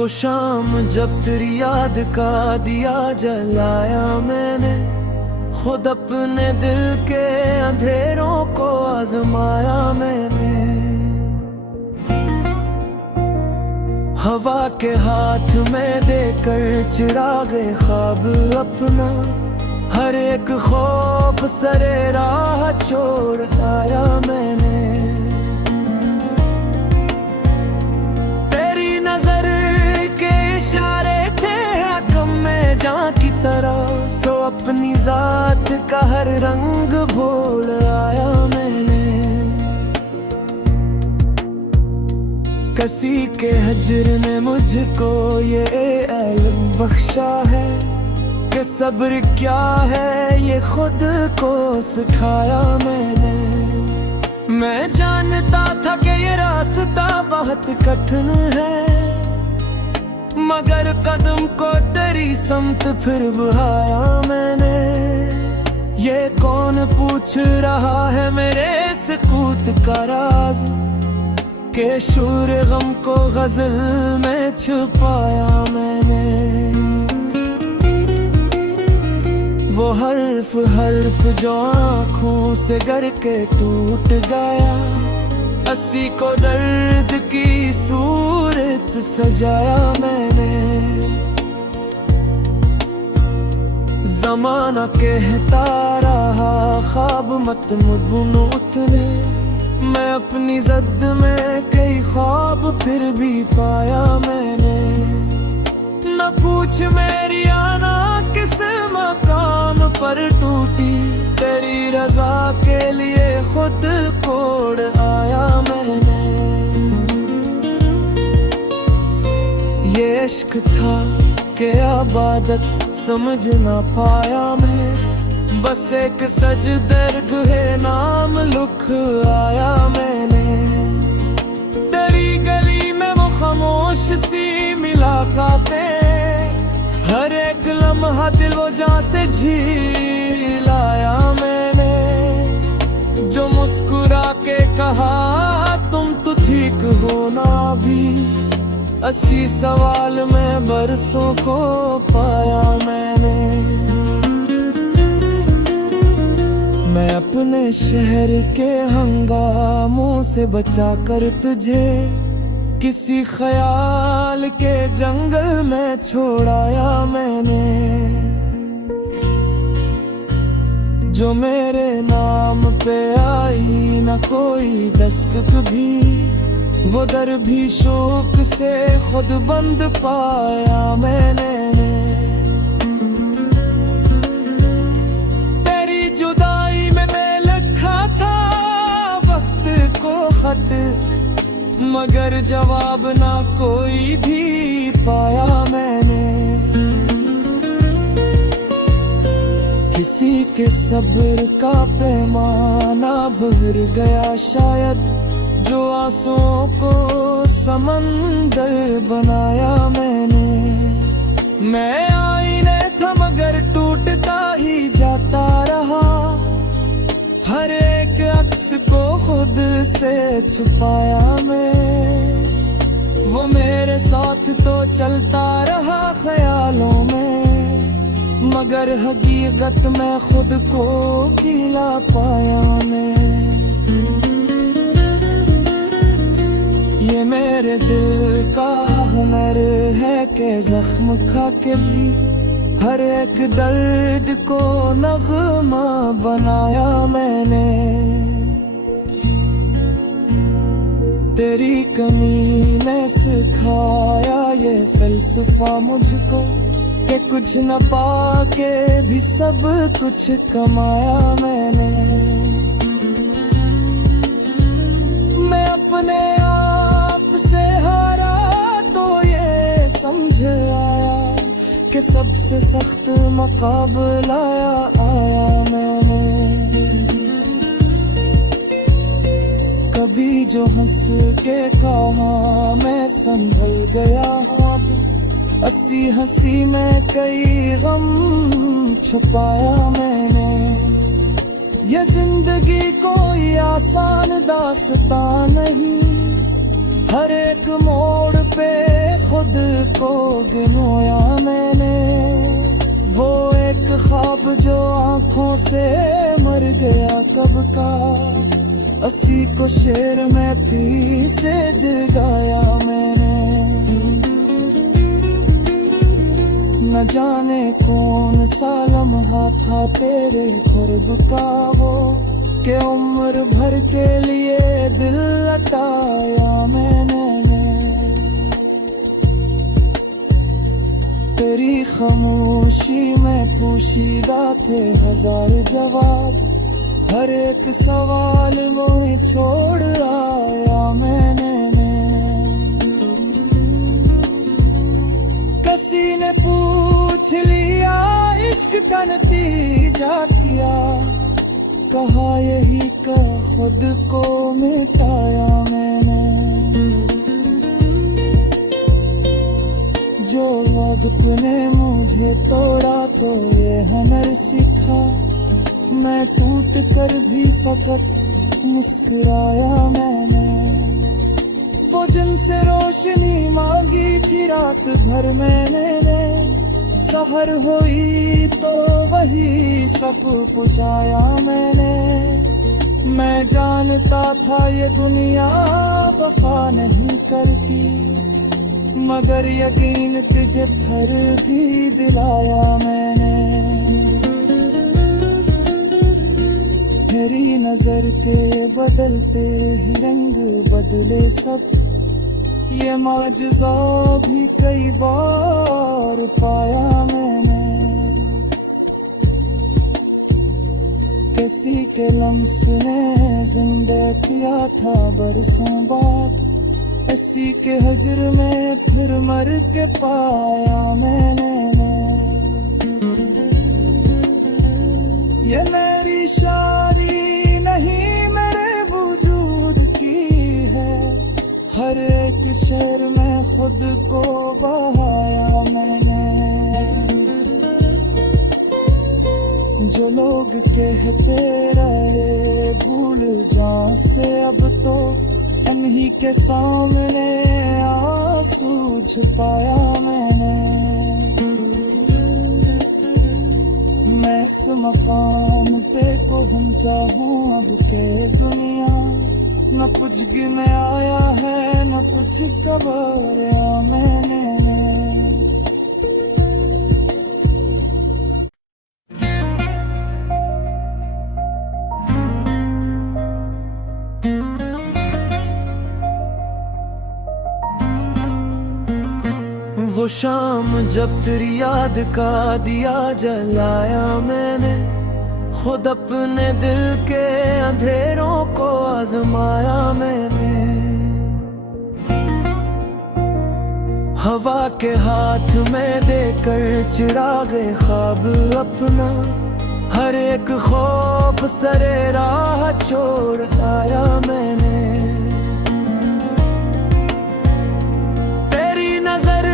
वो शाम जब तेरी याद का दिया जलाया मैंने, खुद अपने दिल के अंधेरों को आजमाया मैंने। हवा के हाथ में देकर चिरागे ख्वाब अपना, हर एक खौफ सरे राह छोड़ आया मैंने। तेरी नजर के इशारे थे हकम में जान की तरह, सो अपनी जात का हर रंग भूल आया मैंने। किसी के हज्र ने मुझको ये इल्म बख्शा है कि सब्र क्या है ये खुद को सिखाया मैंने। मैं जानता था कि ये रास्ता बहुत कठिन है, मगर कदम को तेरी समत फिर बढ़ाया मैंने। ये कौन पूछ रहा है मेरे सुकूत का राज, के शूर गम को गजल में छुपाया मैंने। वो हर्फ हर्फ जो आँखों से गर के टूट गया, अस्सी को दर्द की सूरत सजाया मैंने। ज़माना कहता रहा ख्वाब मत बुनो उतने, मैं अपनी जद में कई ख्वाब फिर भी पाया मैंने। न पूछ मेरी आना किस मकाम पर टूटी, तेरी रजा के लिए खुद कोड़ आया मैंने। ये इश्क था कि इबादत समझ ना पाया मैं, बस एक सजदर्ग है नाम लिख आया मैंने। तेरी गली में वो खामोश सी मुलाकातें, हर एक लम्हा दिल वो जान से झील आया मैंने। जो मुस्कुरा के कहा तुम तो ठीक हो ना भी, 80 सवाल में बरसों को पाया मैंने। मैं अपने शहर के हंगामों से बचा कर तुझे किसी ख्याल के जंगल में छोड़ाया मैंने। जो मेरे नाम पे आई न कोई दस्तक भी, वो दर भी शौक से खुद बंद पाया मैंने। तेरी जुदाई में मैं लिखा था वक्त को खत, मगर जवाब ना कोई भी पाया मैंने। किसी के सब्र का पैमाना भर गया शायद, जो आंसुओं को समंदर बनाया मैंने। मैं आईने था मगर टूटता ही जाता रहा, हर एक अक्स को खुद से छुपाया मैं। वो मेरे साथ तो चलता रहा ख्यालों में, मगर हकीकत में खुद को खिला पाया मैं। ये मेरे दिल का हुनर है कि जख्म खा के भी हर एक दर्द को नग़्मा बनाया मैंने। तेरी कमी ने सिखाया ये फ़लसफ़ा मुझको, कि कुछ न पाके भी सब कुछ कमाया मैंने। मैं अपने आप से हारा तो ये समझ आया कि सबसे सख्त मुकाबला आया मैंने। कभी जो हंस के कहा मैं संभल गया हूँ, अब 80 हंसी में कई गम छुपाया मैंने। ये जिंदगी कोई आसान दास्तां नहीं, हर एक मोड़ पे खुद को गिनोया मैंने, वो एक ख्वाब जो आंखों से मर गया कब का, अस्सी को शेर में पी से जगाया मैंने। न जाने कौन सा लम्हा था तेरे कुर्ब का वो, कि उम्र भर के लिए दिल लटाया मैंने। तेरी खामोशी में पोशीदा थे हजार जवाब, हर एक सवाल वो ही छोड़ आया मैंने। किसी ने पूछ लिया इश्क का नतीजा किया, कहा यही का खुद को मिटाया मैंने। जो वक्त ने मुझे तोड़ा तो ये हुनर सीखा, मैं टूट कर भी फकत मुस्कुराया मैंने। वो जिनसे रोशनी मांगी थी रात भर मैंने, सहर हुई तो वही सब बुझाया मैंने। मैं जानता था ये दुनिया वफा नहीं करती, मगर यकीन तुझे फिर भी दिलाया मैंने। मेरी नजर के बदलते ही रंग बदले सब, ये माजज़ा भी कई बार पाया मैंने। किसी के लम्स ने जिंदा किया था बरसों बाद, इसी के हजर में फिर मर के पाया मैंने। ये मेरी शायरी नहीं मेरे वजूद की है, हर एक शेर में खुद को बहाया मैंने। जो लोग कहते रहे भूल जाऊं से, अब तो इन्हीं के सामने आंसू छुपाया मैंने। मैं इस मकाम पे को हम चाहूं अब के दुनिया, न कुछ में आया है न कुछ कबाया मैंने। वो शाम जब तेरी याद का दिया जलाया मैंने, खुद अपने दिल के अंधेरों को आजमाया मैंने। हवा के हाथ में देकर चिरागे ख्वाब अपना, हर एक खौफ सरे राह छोड़ आया मैंने। तेरी नजर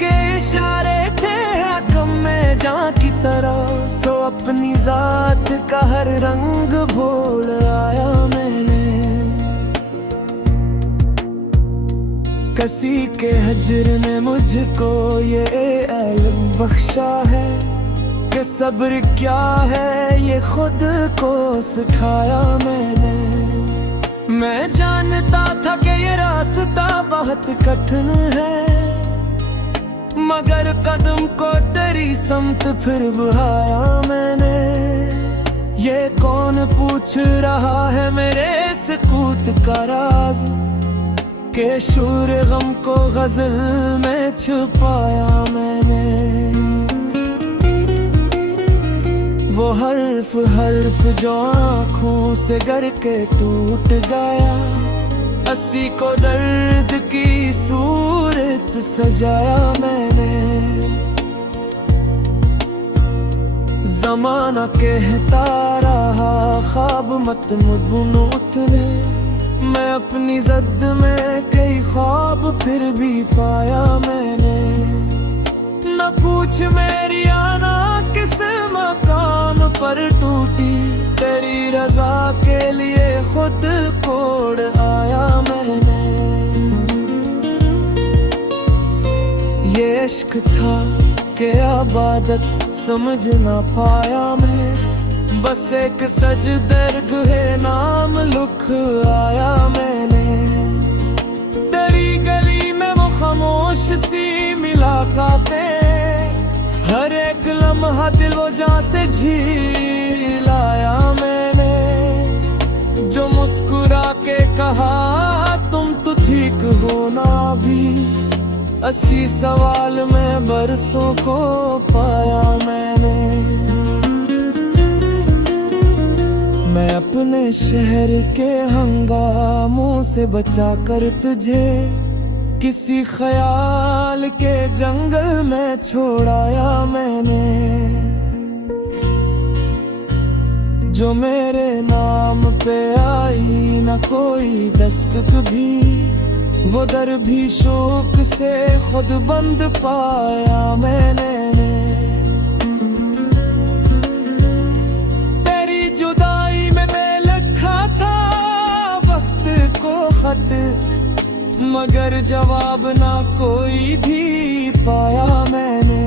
के इशारे थे हकम में जान की तरह, सो अपनी जात का हर रंग भूल आया मैंने। किसी के हजर ने मुझको ये इल्म बख्शा है, कि सब्र क्या है ये खुद को सिखाया मैंने। मैं जानता था कि ये रास्ता बहुत कठिन है, मगर कदम को तेरी समत फिर बढ़ाया मैंने। ये कौन पूछ रहा है मेरे सुकूत का राज, के शूर गम को गजल में छुपाया मैंने। वो हर्फ हर्फ जो आँखों से गर के टूट गया, अस्सी को दर्द की सूरत सजाया मैंने। जमाना कहता रहा ख्वाब मत बुनो उतने, मैं अपनी जद में कई ख्वाब फिर भी पाया मैंने। न पूछ मेरी आना किस मकाम पर टूटी, तेरी रजा के लिए खुद कोड़ आया मैंने। इश्क था कि आबादत समझ ना पाया मैं, बस एक सज दरगहे नाम लिख आया मैंने। तेरी गली में वो खामोश सी मुलाकातें, हर एक लम्हा दिल वो जान से झील आया मैंने। जो मुस्कुरा के कहा तुम तो ठीक हो ना भी, 80 सवाल में बरसों को पाया मैंने। मैं अपने शहर के हंगामों से बचा कर तुझे किसी ख्याल के जंगल में छोड़ाया मैंने। जो मेरे नाम पे आई न कोई दस्तक भी, वो दर भी शौक से खुद बंद पाया मैंने। तेरी जुदाई में मैं लिखा था वक्त को खत, मगर जवाब ना कोई भी पाया मैंने।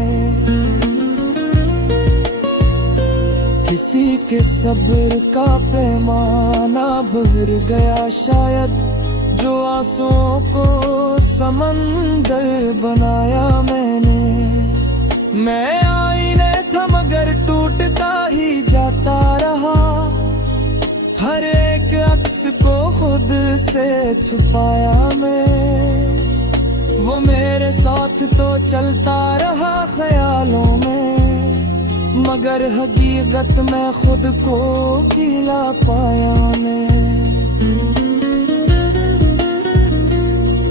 किसी के सब्र का पैमाना भर गया शायद, जो आंसुओं को समंदर बनाया मैंने। मैं आईने था मगर टूटता ही जाता रहा, हर एक अक्स को खुद से छुपाया मैं। वो मेरे साथ तो चलता रहा ख्यालों में, मगर हकीकत में खुद को खिला पाया मैं।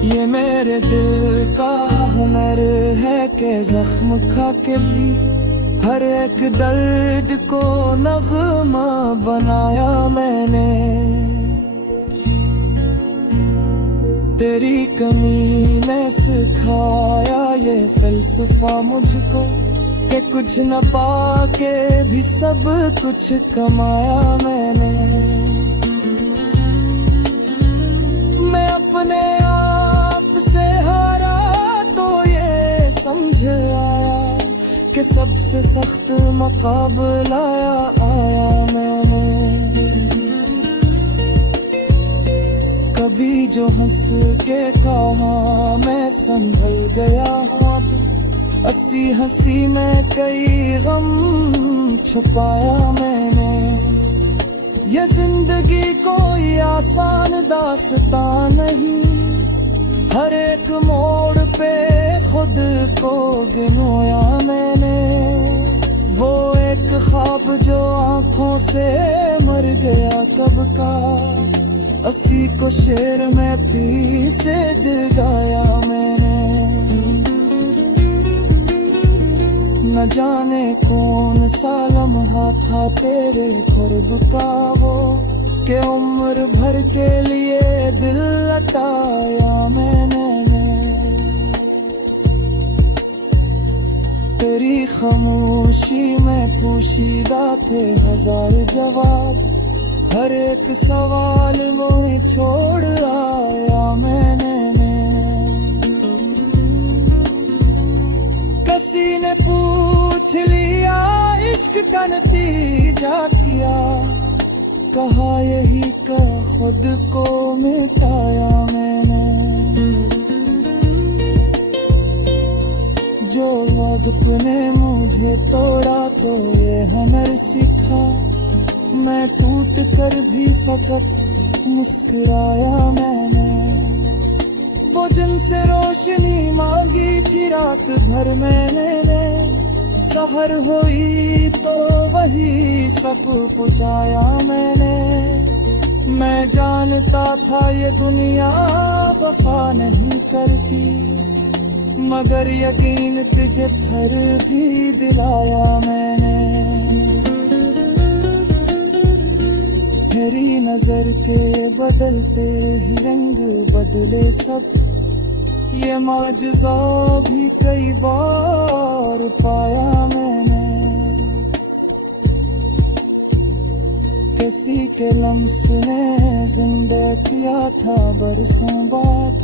ये मेरे दिल का हुनर है कि जख्म खा के भी हर एक दर्द को नगमा बनाया मैंने। तेरी कमी ने सिखाया ये फलसफा मुझको, कि कुछ न पाके भी सब कुछ कमाया मैंने। मैं अपने आप से हारा तो ये समझ आया कि सबसे सख्त मुकाबला आया मैंने। कभी जो हंस के कहा मैं संभल गया हूँ, 80 हंसी में कई गम छुपाया मैंने। ये जिंदगी कोई आसान दास्तां नहीं, हर एक मोड़ पे खुद को गिनोया मैंने। वो एक ख्वाब जो आंखों से मर गया कब का, 80 को शेर में पी से जगाया मैंने। न जाने कौन सा लम्हा था तेरे क़ुर्ब का वो, कि उम्र भर के लिए दिल लटाया मैंने। तेरी खामोशी में पोशीदा थे हजार जवाब, हर एक सवाल वो ही छोड़ आया मैंने। किसी ने पूछ लिया इश्क का नतीजा किया, कहा यही का खुद को मिटाया मैंने। जो वक्त ने मुझे तोड़ा तो ये हुनर सीखा, मैं टूट कर भी फकत मुस्कुराया मैंने। वो जिनसे रोशनी मांगी थी रात भर मैंने, सहर हुई तो वही सब बुझाया मैंने। मैं जानता था ये दुनिया वफा नहीं करती, मगर यकीन तुझे फिर भी दिलाया मैंने। मेरी नजर के बदलते ही रंग बदले सब, ये माजज़ा भी कई बार पाया मैंने। किसी के लम्स ने जिंदा किया था बरसों बाद,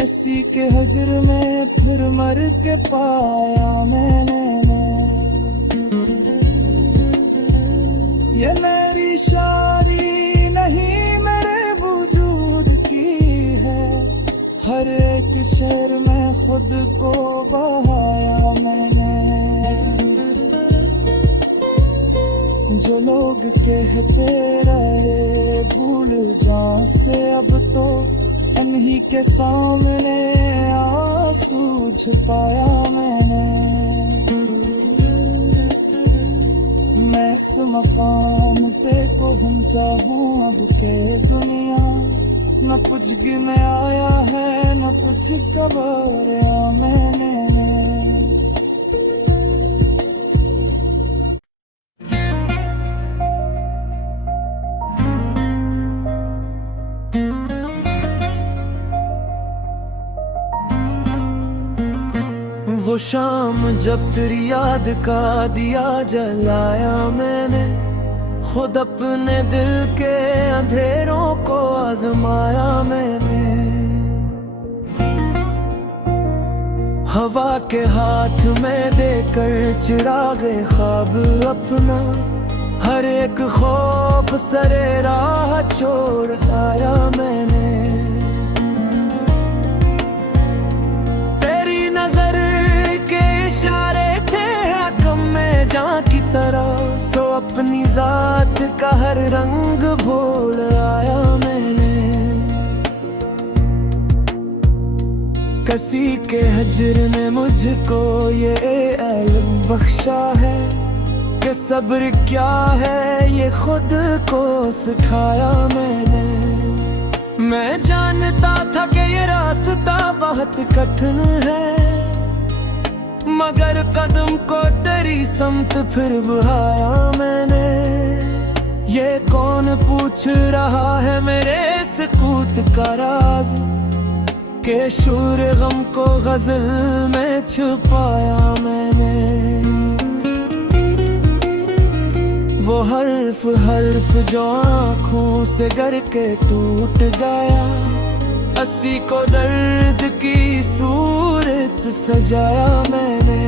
किसी के हजर में फिर मर के पाया मैंने। ये मेरी शायरी नहीं मेरे वजूद की है, हर एक शेर में खुद को बहाया मैंने। जो लोग कहते रहे भूल जा से, अब तो इन्हीं के सामने आंसू छुपाया मैंने। मैं इस मकाम पे को हम चाहूं अब के दुनिया, न कुछ गिन आया है न कुछ कबाया मैंने। वो शाम जब तेरी याद का दिया जलाया मैंने, खुद अपने दिल के अंधेरों को आजमाया मैंने। हवा के हाथ में देकर चिरागे ख्वाब अपना, हर एक खौफ सरे राह छोड़ आया मैंने। तेरी नजर के इशारे थे हकम में जान की तरह, सो अपनी जात का हर रंग भूल आया मैंने। किसी के हजर ने मुझको ये इल्म बख्शा है कि सब्र क्या है ये खुद को सिखाया मैंने। मैं जानता था कि ये रास्ता बहुत कठिन है, मगर कदम को तेरी समत फिर बढ़ाया मैंने। ये कौन पूछ रहा है मेरे सुकूत का राज, के शूर गम को गजल में छुपाया मैंने। वो हर्फ हर्फ जो आँखों से गर के टूट गया, हंसी को दर्द की सूरत सजाया मैंने।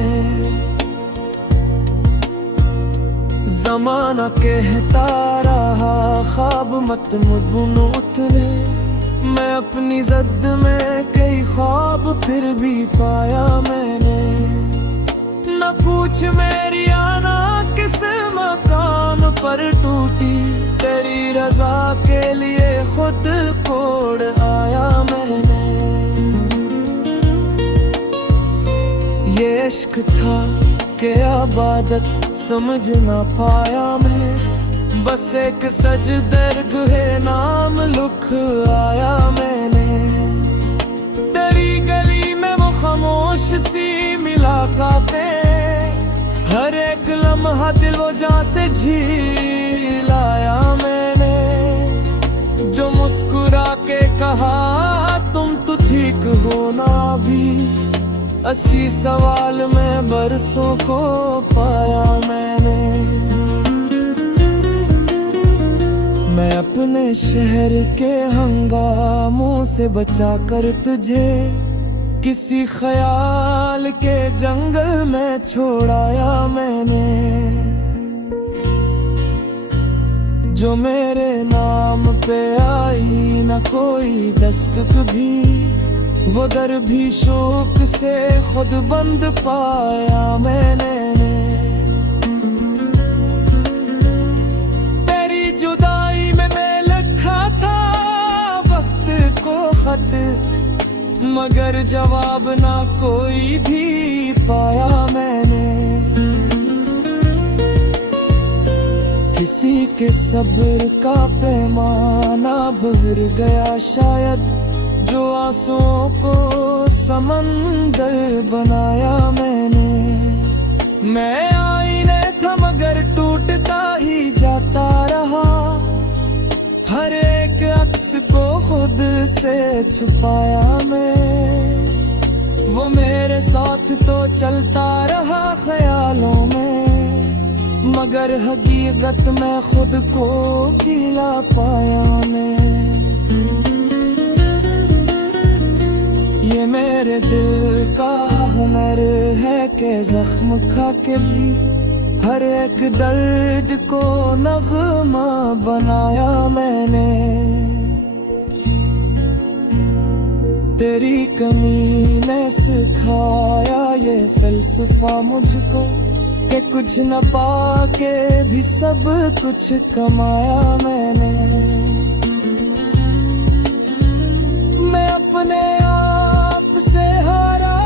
जमाना कहता रहा ख्वाब मत बुनो उतने, मैं अपनी जद में कई ख्वाब फिर भी पाया मैंने। न पूछ मेरी आना किस मकाम पर टूटी, तेरी रजा के लिए खुद कोड़ आया मैंने। ये इश्क था कि इबादत समझ ना पाया मैं, बस एक सजदरगहे नाम लिख आया मैंने। तेरी गली में वो खामोश सी मुलाकातें, हर एक लम्हा दिल वो जान से झील आया मैंने। जो मुस्कुरा के कहा तुम तो ठीक हो ना भी, 80 सवाल में बरसों को पाया मैंने। मैं अपने शहर के हंगामों से बचा कर तुझे किसी ख्याल के जंगल में छोड़ाया मैंने। जो मेरे नाम पे आई न कोई दस्तक भी, वो दर भी शौक से खुद बंद पाया मैंने। तेरी जुदाई में मैं लिखा था वक्त को खत, मगर जवाब ना कोई भी पाया मैंने। किसी के सब्र का पैमाना भर गया शायद, जो आंसुओं को समंदर बनाया मैंने। मैं आईने था मगर टूटता ही जाता रहा, हर एक अक्स को खुद से छुपाया मैं। वो मेरे साथ तो चलता रहा ख्यालों में, मगर हकीकत में खुद को खिला पाया मैं। ये मेरे दिल का हुनर है कि जख्म खा के भी हर एक दर्द को नगमा बनाया मैंने। तेरी कमी ने सिखाया ये फलसफा मुझको कि कुछ न पाके भी सब कुछ कमाया मैंने। मैं अपने आप से हारा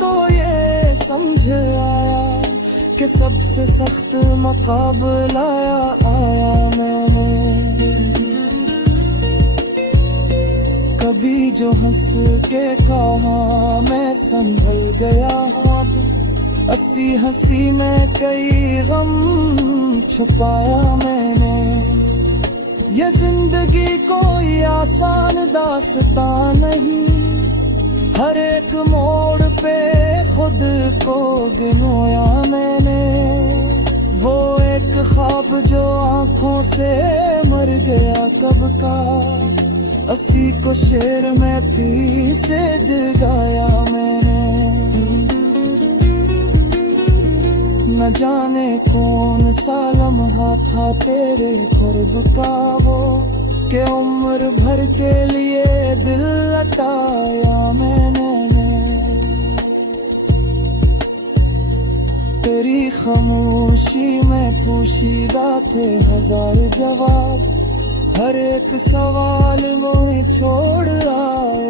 तो ये समझ आया कि सबसे सख्त मुकाबला आया मैंने। कभी जो हंस के कहा मैं संभल गया हूँ अब, हंसी हंसी में कई गम छुपाया मैंने। ये जिंदगी कोई आसान दास्तां नहीं, हर एक मोड़ पे खुद को गिनोया मैंने। वो एक ख्वाब जो आंखों से मर गया कब का, अस्सी को शेर में पी से जगाया मैंने। न जाने कौन सा लम्हा था तेरे खुर्ब का वो, कि उम्र भर के लिए दिल लटाया मैंने। तेरी खामोशी में पोशीदा थे हजार जवाब, हर एक सवाल वो छोड़ आया